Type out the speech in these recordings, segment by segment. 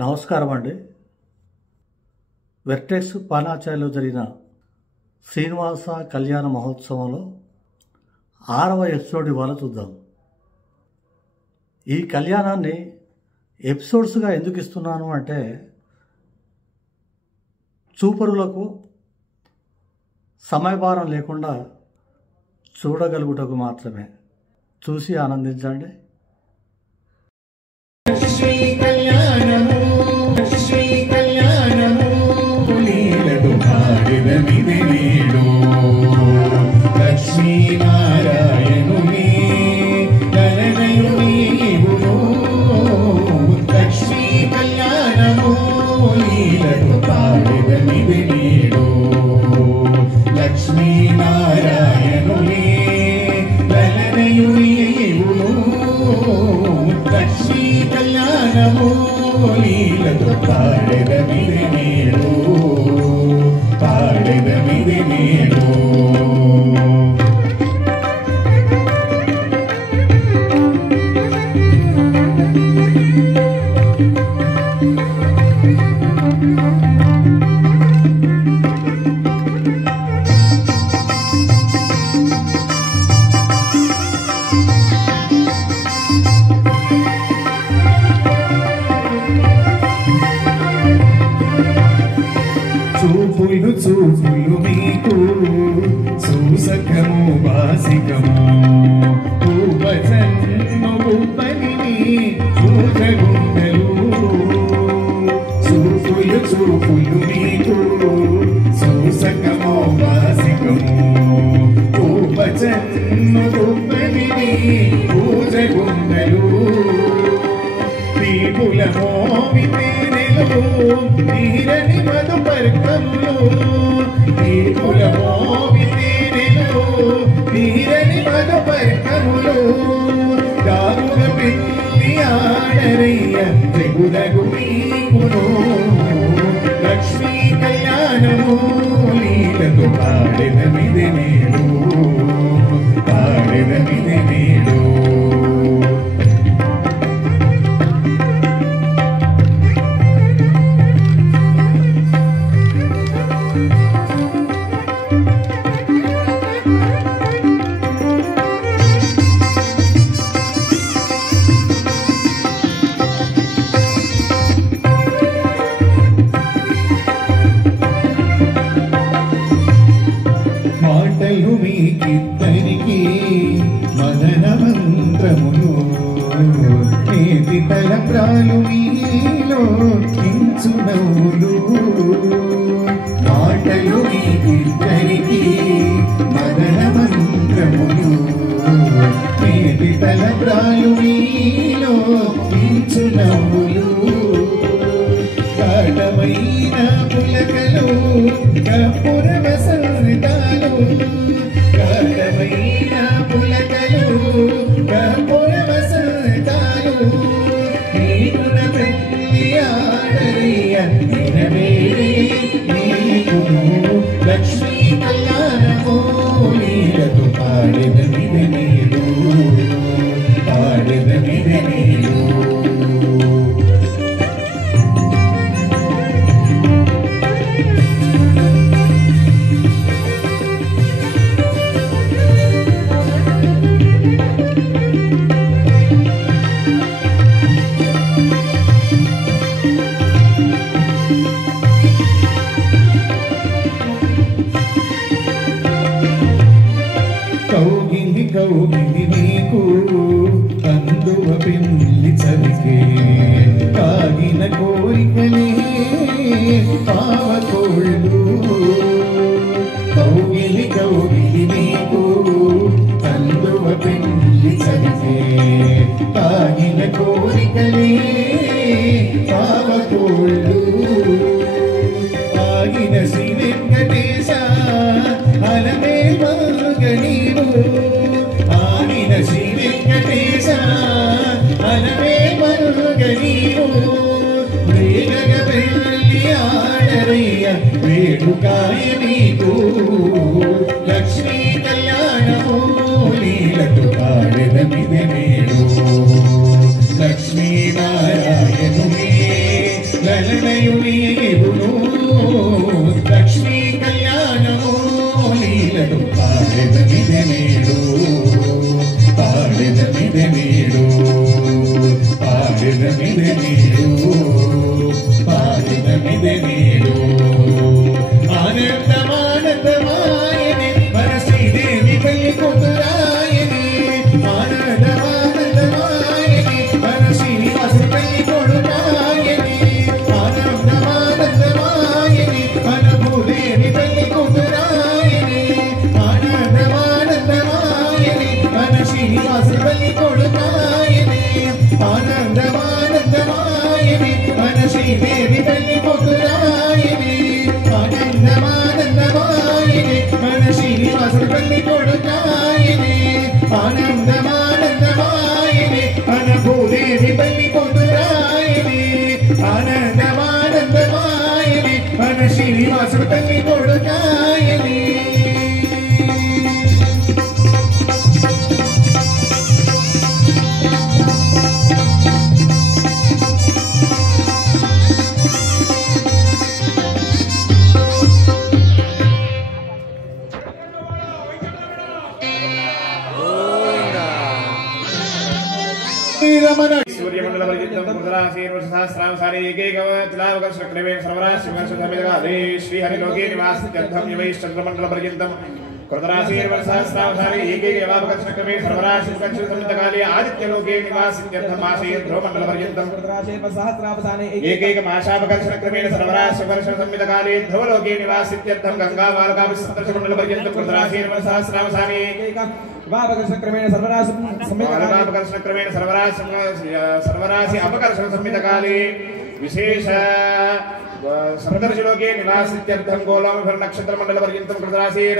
నమస్కారం అండి. వెర్టెక్స్ పానాచార్యలో జరిగిన శ్రీనివాస కళ్యాణ మహోత్సవంలో 6వ ఎపిసోడ్ ఇవాళ చూద్దాం. ఈ కళ్యాణాన్ని ఎపిసోడ్స్గా ఎందుకు ఇస్తున్నాను అంటే చూపరులకు సమయభారం లేకుండా చూడగలుగుటకు మాత్రమే. చూసి ఆనందించండి. చూపులు మీకు సూసకము వాసికము పూపజన్ను పుప్పనిని పూజగుండలు. చూపులు మీకు సూసకము వాసికము పూపజన్ను పుప్పనిని పూజగుండలు. దీపుల మోమితేనెలు నీరని మధుపర్కములు. దీపుల మోమితేనెలు నీరని మధుపర్కములు. గారుగ పిల్లి ఆడరయ్య తెగుదగు మీకును. లక్ష్మీ కళ్యాణము లీలకు పాడెదమిది నేడు, పాడెదమిది నేడు. మాటలు మీకిద్దరికి మదన మంత్రములు. నేటి తలప్రాలు మీలో కించు నవ్వులు. మాటలు మీకిద్దరికి మదన మంత్రములు. నేటి తలప్రాలు మీలో కించు నవ్వులు. గాఢమైన పులకలు కపుర వసంతాలు. గాఢమైన పులకలు కపుర వసంతాలు. నీకున పెళ్లి ఆడరయ్య నినవేరే నీకును. లక్ష్మీ కళ్యాణము లీలకు పాడెదమిది నేడు, పాడెదమిది నేడు. కౌగిలి నీకు అందువ పిల్లి చలికే కాగిన కోరికలే పావకోళ్ళు. కౌగిలి నీకు అందువ పిల్లి చలికే కాగిన కోరికలే పావకోళ్ళు. ఆగిన శ్రీ వెంకటేశ అలమే మగనీవు. ఆగిన శ్రీ వెంకటేశ అలమే మగనీవు. వేగగ పెళ్లి ఆడరయ్య వేడుకాయ నీకు. లక్ష్మీ కళ్యాణము లీలకు పాడెదమిది నేడు. లక్ష్మీ నారాయణుని తనయునీవును లక్ష్మీ కళ్యాణము లీలలు పాడెదమిదె నేడు పాడెదమిదె నేడు పాడెదమిదె నేడు పాడెదమిదె నేడు ఆనందమానందమాయనే మన శ్రీదేవి పెళ్లి కూతురాయనే ఆనందమానందమాయనే మన శ్రీనివాసు పెళ్లి కొడుకాయనే ఆనందమానందమాయనే మన భూదేవి పెళ్లి కూతురాయనే ఆనందమానందమాయనే మన శ్రీనివాసు పెళ్లి కొడుకాయనే ఆనందమానందమాయనే మన శ్రీదేవి పెళ్లి కూతురాయనే ఆనందమానందమాయనే మన శ్రీనివాసు పెళ్లి కొడుకాయనే ఆనందమానందమాయనే మన భూదేవి పెళ్లి కూతురాయనే ఆనందమానందమాయనే మన శ్రీనివాసు పెళ్లి కొడుకాయనే सूर्यमंडल पर्यंतं पुरुषराशीर्वसहस्रांसारे एकैकवतिलावकर्षणक्रमेण सर्वराशिवर्षधमिदगाले श्रीहरिलोके निवासित्यर्थं यवैश्चन्द्रमण्डल पर्यन्तं कृतराशीर्वसहस्रांसारे एकैकवतिलावकर्षणक्रमेण सर्वराशिवर्षधमिदगाले आदित्यलोके निवासित्यर्थं मासे ध्रुवमण्डल पर्यन्तं कृतराशीर्वसहस्रांसारे एकैकमाशावकर्षणक्रमेण सर्वराशिवर्षधमिदगाले ध्रुवलोके निवासित्यर्थं गंगावालकाभिसप्तमण्डल पर्यन्तं कृतराशीर्वसहस्रांसारे वापकर्षणक्रमेण सर्वराशि अपकर्षण संहितकाले विशेष सप्तर्षिलोके निवासित्यर्थं गोलोमफल नक्षत्र मंडल पर्यन्तं कृतराशीर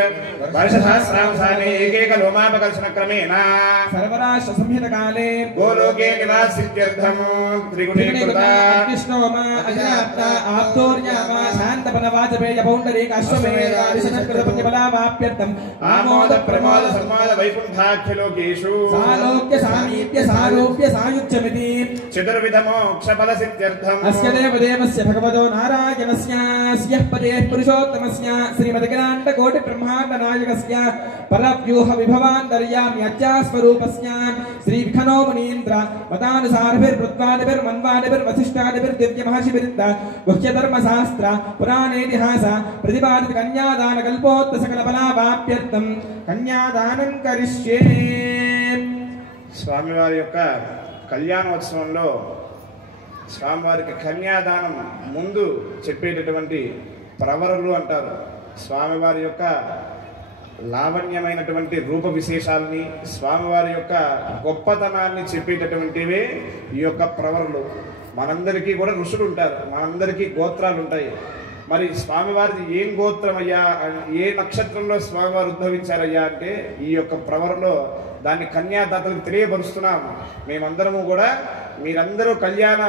वर्षसहस्रांसारे एकैक लोमापकर्षणक्रमेण सर्वराश संहितकाले गोलोके निवासित्यर्थं त्रिगुणीकृता कृष्णोमा अजनाप्ता आप्तोर्यामा शान्तपनवाजपेय पौण्डरीक अश्वमेध आदिशनकृतपुण्यबलावाप्यर्थं आमोद प्रमोद सम्माद वैकुण्ठाख्यलोकेषु सालोक्य सामीप्य सारोप्य सायुज्यमिति चतुर्विधमोक्षफलसिद्ध्यर्थम् अस्य देवदेवस्य भगवतो नारायणस्य पदे पुरुषोत्तमस्य श्रीमदखिलाण्डकोटि ब्रह्माण्ड नायकस्य परव्यूह विभवान्तर्यामि अत्यास्वरूपस्य श्री विखनो मुनीन्द्र मतानुसारभिर्मन्वादिभिर्वसिष्ठादिभिर्दिव्यमहर्षिभिरिन्द गुह्यधर्मशास्त्र पुराणेतिहास प्रतिपादित कन्यादान कल्पोक्त सकलफलावाप्यर्थं कन्यादानं करिष्ये। స్వామివారి యొక్క కళ్యాణోత్సవంలో స్వామివారికి కన్యాదానం ముందు చెప్పేటటువంటి ప్రవరలు అంటారు. స్వామివారి యొక్క లావణ్యమైనటువంటి రూప విశేషాలని, స్వామివారి యొక్క గొప్పతనాన్ని చెప్పేటటువంటివే ఈ యొక్క ప్రవరలు. మనందరికీ కూడా ఋషులు ఉంటారు, మనందరికీ గోత్రాలు ఉంటాయి. మరి స్వామివారిది ఏం గోత్రమయ్యా, ఏ నక్షత్రంలో స్వామివారు ఉద్భవించారయ్యా అంటే ఈ యొక్క ప్రవరలో దాన్ని కన్యాదాతలకు తెలియపరుస్తున్నాం. మేమందరము కూడా మీరందరూ కళ్యాణ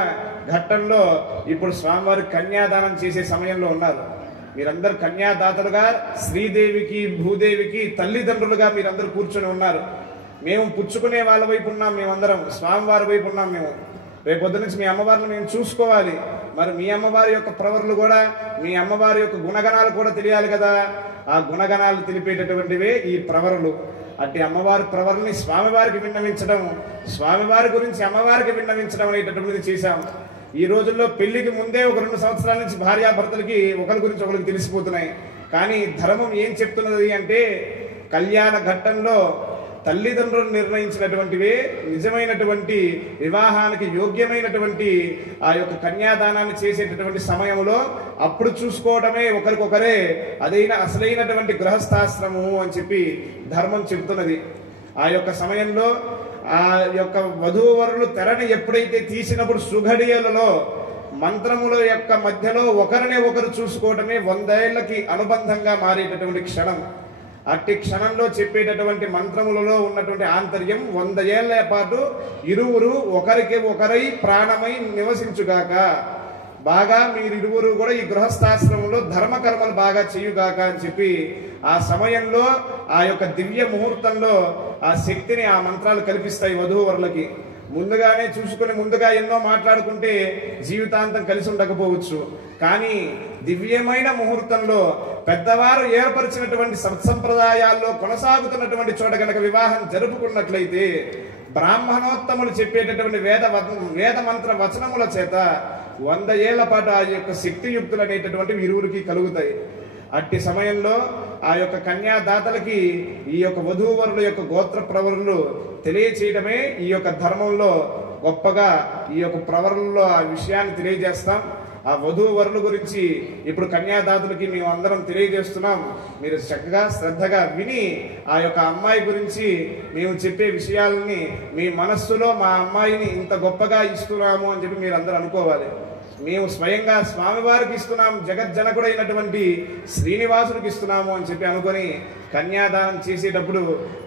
ఘట్టంలో ఇప్పుడు స్వామివారి కన్యాదానం చేసే సమయంలో ఉన్నారు. మీరందరూ కన్యాదాతలుగా శ్రీదేవికి భూదేవికి తల్లిదండ్రులుగా మీరందరూ కూర్చొని ఉన్నారు. మేము పుచ్చుకునే వాళ్ళ వైపు ఉన్నాం, మేమందరం స్వామివారి వైపు ఉన్నాం. మేము రేపొద్దు నుంచి మీ అమ్మవారిని మేము చూసుకోవాలి. మరి మీ అమ్మవారి యొక్క ప్రవరులు కూడా, మీ అమ్మవారి యొక్క గుణగణాలు కూడా తెలియాలి కదా. ఆ గుణగణాలు తెలిపేటటువంటివే ఈ ప్రవరులు. అట్టి అమ్మవారి ప్రవరుని స్వామివారికి విన్నవించడం, స్వామివారి గురించి అమ్మవారికి విన్నవించడం అనేటటువంటిది చేశాం. ఈ రోజుల్లో పెళ్లికి ముందే ఒక 2 సంవత్సరాల నుంచి భార్యాభర్తలకి ఒకరి గురించి ఒకరికి తెలిసిపోతున్నాయి. కానీ ధర్మం ఏం చెప్తున్నది అంటే కళ్యాణ ఘట్టంలో తల్లిదండ్రులు నిర్ణయించినటువంటివే నిజమైనటువంటి వివాహానికి యోగ్యమైనటువంటి ఆ యొక్క కన్యాదానాన్ని చేసేటటువంటి సమయంలో అప్పుడు చూసుకోవడమే ఒకరికొకరే అదైన అసలైనటువంటి గృహస్థాశ్రము అని చెప్పి ధర్మం చెబుతున్నది. ఆ యొక్క సమయంలో ఆ యొక్క వధూవరులు తెరని ఎప్పుడైతే తీసినప్పుడు సుఘడియలలో మంత్రముల యొక్క మధ్యలో ఒకరిని ఒకరు చూసుకోవడమే 100 ఏళ్లకి అనుబంధంగా మారేటటువంటి క్షణం. అట్టి క్షణంలో చెప్పేటటువంటి మంత్రములలో ఉన్నటువంటి ఆంతర్యం 100 ఏళ్ల పాటు ఇరువురు ఒకరికి ఒకరై ప్రాణమై నివసించుగాక, బాగా మీరిరువురు కూడా ఈ గృహస్థాశ్రమంలో ధర్మకర్మలు బాగా చేయుగాక అని చెప్పి ఆ సమయంలో ఆ యొక్క దివ్య ముహూర్తంలో ఆ శక్తిని ఆ మంత్రాలు కల్పిస్తాయి వధూవరులకి. ముందుగానే చూసుకుని ముందుగా ఎన్నో మాట్లాడుకుంటే జీవితాంతం కలిసి ఉండకపోవచ్చు. కానీ దివ్యమైన ముహూర్తంలో పెద్దవారు ఏర్పరిచినటువంటి సత్సంప్రదాయాల్లో కొనసాగుతున్నటువంటి చోట కనుక వివాహం జరుపుకున్నట్లయితే బ్రాహ్మణోత్తములు చెప్పేటటువంటి వేద మంత్ర వచనముల చేత 100 ఏళ్ల పాటు ఆ యొక్క శక్తియుక్తులు అనేటటువంటివి ఇరువురికి కలుగుతాయి. అట్టి సమయంలో ఆ యొక్క కన్యాదాతలకి ఈ యొక్క వధూవరుల యొక్క గోత్ర ప్రవరులు తెలియచేయడమే ఈ యొక్క ధర్మంలో గొప్పగా ఈ యొక్క ప్రవరుల్లో ఆ విషయాన్ని తెలియజేస్తాం. ఆ వధూవరుల గురించి ఇప్పుడు కన్యాదాతులకి మేము అందరం తెలియజేస్తున్నాం. మీరు చక్కగా శ్రద్ధగా విని ఆ యొక్క అమ్మాయి గురించి మేము చెప్పే విషయాలని మీ మనస్సులో మా అమ్మాయిని ఇంత గొప్పగా ఇస్తున్నాము అని చెప్పి మీరు అందరూ అనుకోవాలి. మేము స్వయంగా స్వామివారికి ఇస్తున్నాం, జగజ్జనకుడైనటువంటి శ్రీనివాసుడికి ఇస్తున్నాము అని చెప్పి అనుకొని కన్యాదానం చేసేటప్పుడు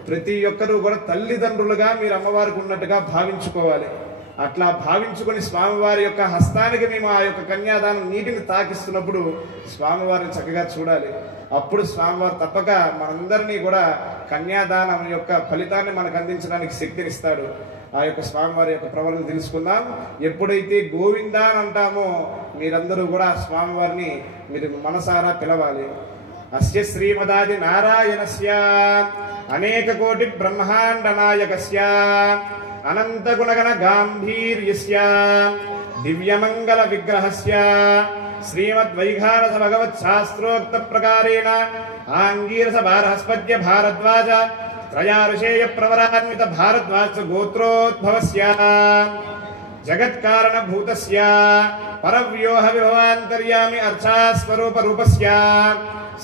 ప్రతి ఒక్కరూ కూడా తల్లిదండ్రులుగా మీరు అమ్మవారికి ఉన్నట్టుగా భావించుకోవాలి. అట్లా భావించుకొని స్వామివారి యొక్క హస్తానికి మేము ఆ యొక్క కన్యాదానం నీటిని తాకిస్తున్నప్పుడు స్వామివారిని చక్కగా చూడాలి. అప్పుడు స్వామివారు తప్పక మనందరినీ కూడా కన్యాదానం యొక్క ఫలితాన్ని మనకు అందించడానికి శక్తినిస్తాడు. ఆ యొక్క స్వామివారి యొక్క ప్రవరణ తెలుసుకుందాం. ఎప్పుడైతే గోవిందా అని అంటామో మీరందరూ కూడా స్వామివారిని మీరు మనసారా పిలవాలి. అస్య శ్రీమదాది నారాయణస్య అనేక కోటి బ్రహ్మాండ నాయకస్య అనంత గుణగణ గాంభీర్యస్య దివ్యమంగళ విగ్రహస్య శ్రీమద్వైఖానస భగవత్ శాస్త్రోక్త ప్రకారేణ ఆంగీరస బృహస్పత్య భారద్వాజ త్రయారుషేయ ప్రవరాన్విత భారద్వాజ గోత్రోద్భవస్య జగత్కారణ భూతస్య పరవ్యోహ విభవాంతర్యామి అర్చాస్వరూప రూపస్య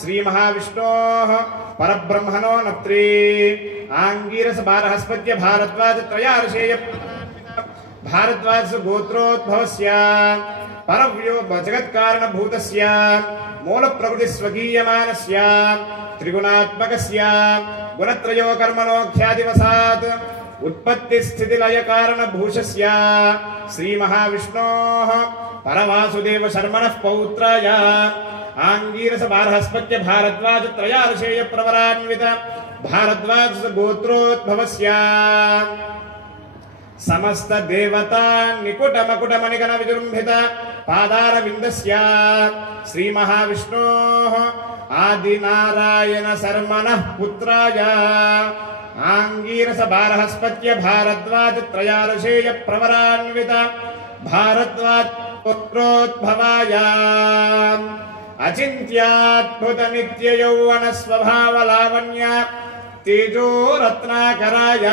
శ్రీ మహావిష్ణోః పరబ్రహ్మణో నత్రే ఆంగీరస బృహస్పత్య భారద్వాజ త్రయారుషేయ భారద్వాజ గోత్రోద్భవస్య పరవ్యో జగత్కారణ భూతస్య మూల ప్రకృతి స్వకీయమానస్య త్రిగుణాత్మకస్య గుణత్రయో కర్మణోఖ్యాదివసాత్ ఉత్పత్తి స్థితి లయ కారణ భూషస్య శ్రీ మహావిష్ణోః పరవాసుదేవ శర్మణః పౌత్రాయ ఆంగీరస బృహస్పత్య భారద్వాజ త్రయారుషేయ ప్రవరాన్విత భారద్వాజ గోత్రోద్భవస్య సమస్త దేవతా నికుట మకుట మణిగణ విజృంభిత పాదార విందస్య శ్రీ మహావిష్ణోః ఆది నారాయణ శర్మణః పుత్రాయ ఆంగీరస బృహస్పత్య భారద్వాజ త్రయారుషేయ ప్రవరాన్విత భారద్వాజ పుత్రోద్భవాయ అచింత్యాద్భుత నిత్య యౌవన స్వభావ లావణ్య తేజో రత్నాకరాయ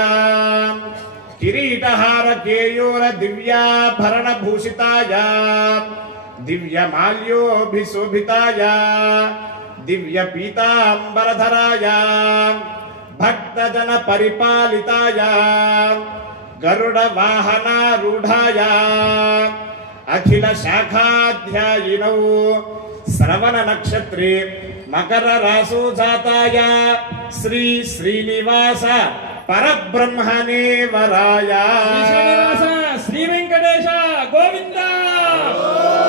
కిరీటహార కేయూర దివ్యాభరణ భూషితాయ దివ్యమాల్యోభిశోభితాయ దివ్య పీతాంబరధరాయ భక్తజన పరిపాలితాయ గరుడ వాహనారూఢాయ అఖిల శాఖాధ్యాయినౌ శ్రవణ నక్షత్రే మకర రాసో జాతాయ శ్రీ శ్రీనివాస పరబ్రహ్మణే వరాయ శ్రీనివాస శ్రీ వెంకటేశ గోవింద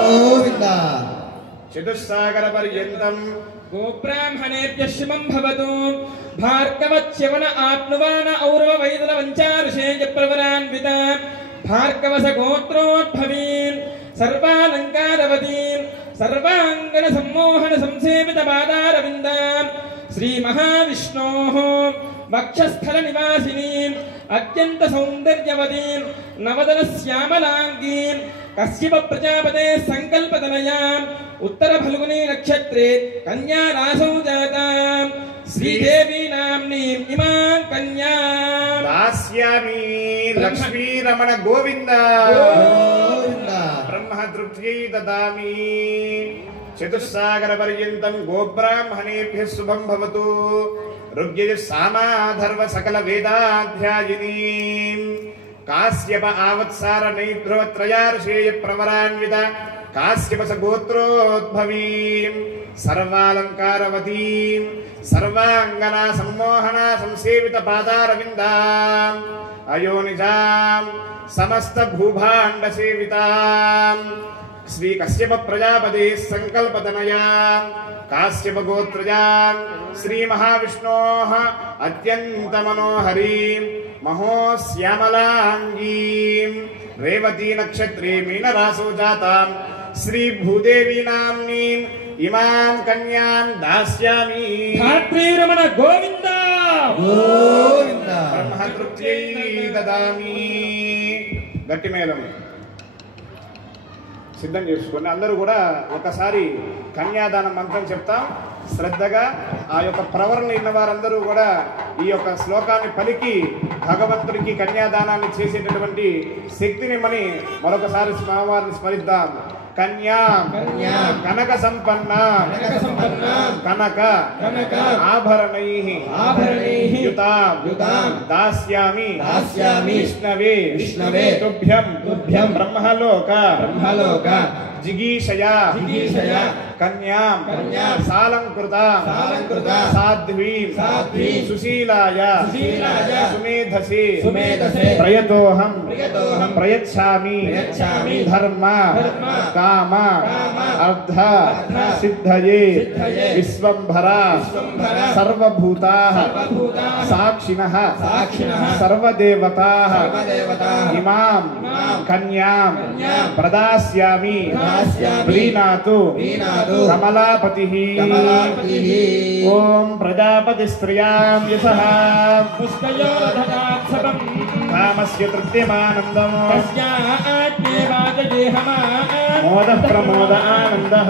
గోవింద. చతుస్సాగర పర్యంతం గోబ్రాహ్మణేభ్యః శుభం భవతు. భార్గవచ్యవన ఆప్నువాన ఔరవ వైదల వంచారుషేయ ప్రవరాన్విత భార్గవస గోత్రోద్భవీన్ సర్వాలంకారవతీన్ సర్వాంగన సమ్మోహన సంసేవిత పాదారవిందాం శ్రీ మహావిష్ణోః వక్షస్థల నివాసినీం అత్యంత సౌందర్యవతీం నవదన శ్యామలాంగీం కశ్యప ప్రజాపతే సంకల్పతనయాం ఉత్తర ఫల్గుని నక్షత్రే కన్యా రాసౌ జాతాం శ్రీదేవి నామ్నీం ఇమాం కన్యా దాస్యామి లక్ష్మీ రమణ గోవింద గోవింద. బ్రహ్మ తృప్త్యై దదామి. చతుస్సాగర పర్యంతం గోబ్రాహ్మణేభ్యః శుభం భవతు. ఋగ్యజ సామాధర్వ సకల వేదాధ్యాయినీ కాశ్యప ఆవత్సార నైధ్రువ త్రయార్షేయ ప్రవరాన్విత కాశ్యపస గోత్రోద్భవీం సర్వాలంకారవతీం సర్వాంగనా సమ్మోహనా సంసేవిత పాదారవిందాం అయోనిజాం సమస్త భూభాండ సేవితాం శ్రీ కశ్యప ప్రజాపతి సంకల్పతనయా కాశ్యప గోత్రజా శ్రీ మహావిష్ణోః అత్యంత మనోహరీం మహోశ్యామలాంగీం రేవతీ నక్షత్రే మీనరాశో జాతాం శ్రీ భూదేవి నామ్నీం ఇమాం కన్యాం దాస్యామి. ధాత్రీరమణ గోవింద గోవింద. బ్రహ్మతృప్త్యై దదామి. గట్టి మేళం సిద్ధం చేసుకొని అందరూ కూడా ఒకసారి కన్యాదాన మంత్రం చెప్తాం. శ్రద్ధగా ఆ యొక్క ప్రవరణ ఇన్న వారందరూ కూడా ఈ యొక్క శ్లోకాన్ని పలికి భగవంతుడికి కన్యాదానాన్ని చేసేటటువంటి శక్తిని మని మరొకసారి స్వామివారిని స్మరిద్దాం. కన్యా కనక సంపన్న కనక ఆభరణైః యుతాం దాస్యామి విష్ణవే తుభ్యం బ్రహ్మలోక జిగీషయా కన్యాం సాలంకృత సాధ్వీం సుశీలాయ సుమేధసే ప్రయతోహం ప్రయచ్ఛామి ధర్మ కామ అర్థ సిద్ధయే విశ్వంభర సర్వభూతాః సాక్షిణః సర్వదేవతాః ఇమాం కన్యాం ప్రదాస్యామి ప్రీణాతు కమలాపతిః. ఓం ప్రజాపతి స్త్రియాం యశః కామస్య తృప్తిమానందం మోద ప్రమోద ఆనందః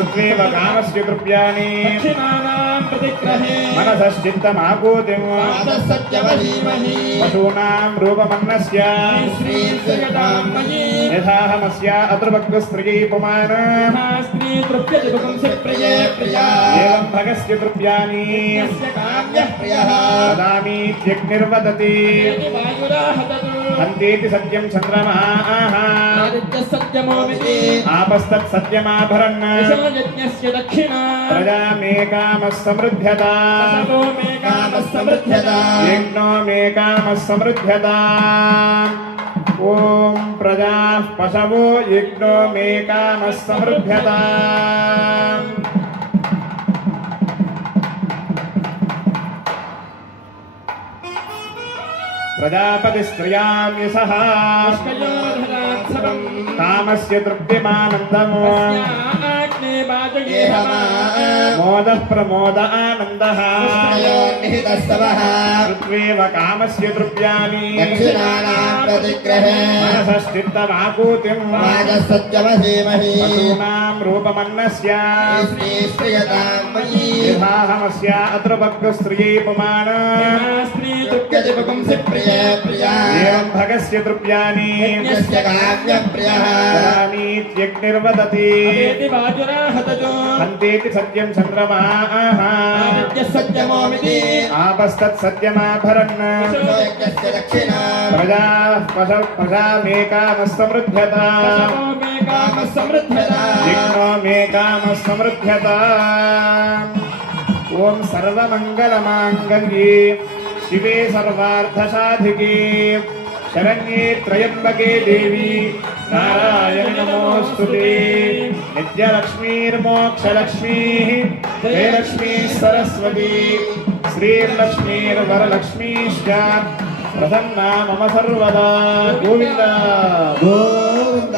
ఋత్వేవ కామస్య తృప్యాని మనసశ్చిత్తమాకూతిం పశూనాం రూపమన్నస్య యథాహమస్య అతృభక్తస్త్రియై పుమాన్ ఏవం భగస్య తృప్యాని దదామీత్యగ్నిర్వదతి హంతేతి సత్యం చంద్రమాః ఆపస్తత్ సత్యమాభరన్ ప్రజామేకామః సమృద్ధ్యతాం యజ్ఞో మేకామః సమృద్ధ్యతాం. ఓం ప్రజాః పశవో యజ్ఞో మేకామః సమృద్ధ్యతాం. ప్రజాపతి స్త్రియాం యశః కామస్య తృప్తిమానందం మోద ప్రమోద ఆనందః ఋత్వేవ కామస్య తృప్యాని మనసశ్చిత్తమాకూతిం పశూనాం రూపమన్నస్య యథాహమస్య అతృభక్తస్త్రియై పుమాన్ ఏవం భగస్య తృప్యాని దదామీత్యగ్నిర్వదతి హంతేతి సత్యం చంద్రమాః ఆపస్తత్ సత్యమాభరన్ ప్రజామేకామః సమృద్ధ్యతాం యజ్ఞో మేకామః సమృద్ధ్యతాం. ఓం సర్వమంగళమాంగళ్యే శివే సర్వార్థసాధికే శరణ్యే త్రయంబకే దేవి నారాయణి నమోస్తుతే. నిత్యలక్ష్మీర్మోక్షలక్ష్మీః జయలక్ష్మీ సరస్వతి శ్రీర్లక్ష్మీర్వరలక్ష్మీశ్చ ప్రసన్నా మమ సర్వదా. గోవింద గోవింద.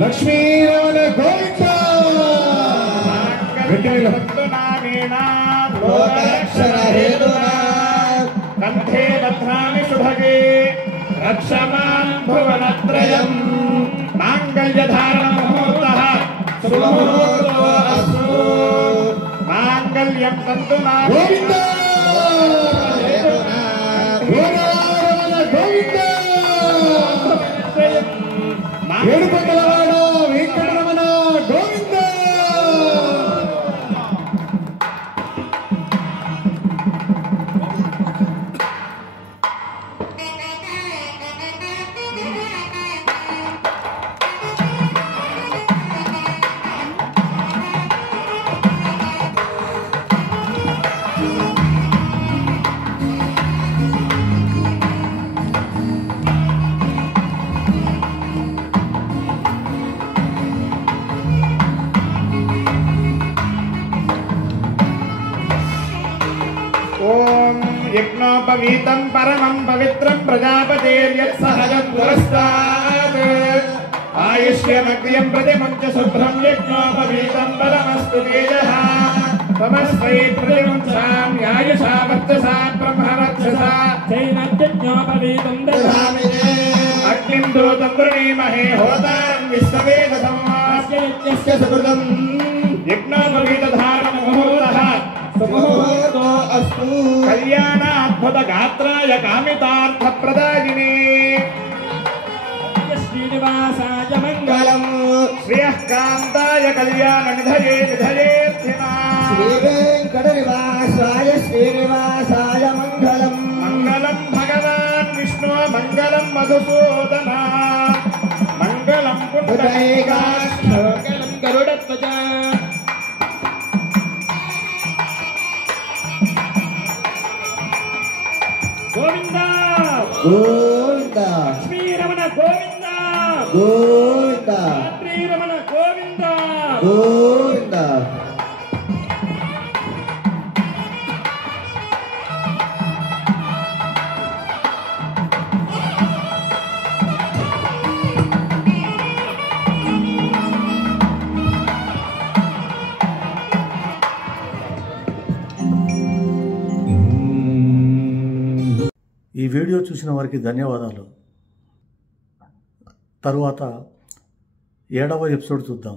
లక్ష్మీరమణ గోవింద. లోకరక్షణ హేతునా కంఠే బధ్నామి శుభగే రక్షమాన్ భువనత్రయం మాంగళ్యధారణ ముహూర్తః శుభముహూర్తో అస్తు మాంగళ్యం తంతు గోవింద గోవింద ఏడుకొండలవాడ వెంకటరమణ గోవింద ఓం యజ్ఞోపవీతం పరమం పవిత్రం ప్రజాపతేర్యత్ సహజం పురస్తాత్ ఆయుష్యమగ్ర్యం ప్రతిమంచ శుభ్రం యజ్ఞోపవీతం పరమస్తు తేజః తమస్మై ప్రతిమంచాం యాయుషా వర్చసా బ్రహ్మరక్షసా చైనజ్ఞోపవీతం దదామి అగ్నిం దూతం వృణీమహే హోతారం విశ్వవేదసం యజ్ఞస్య సుకృతం యజ్ఞోపవీతధారణ ముహూర్తః సుముహూర్తో అస్తు కళ్యాణాద్భుత గాత్రాయ కామితార్థ ప్రదాయినే శ్రీనివాసాయ మంగళం శ్రియః కాంతాయ కళ్యాణ నిధయే నిధయేర్థినా శ్రీ వెంకటనివాసాయ శ్రీనివాసాయ మంగళం మంగళం భగవాన్ విష్ణు మంగళం మధుసూదన మంగళం పుండరీకాక్ష మంగళం గరుడధ్వజ గోవింద గోవింద శ్రీరమణ గోవింద గోవింద శ్రీరమణ గోవింద గోవింద ఈ వీడియో చూసిన వారికి ధన్యవాదాలు. తరువాత 7వ ఎపిసోడ్ చూద్దాం.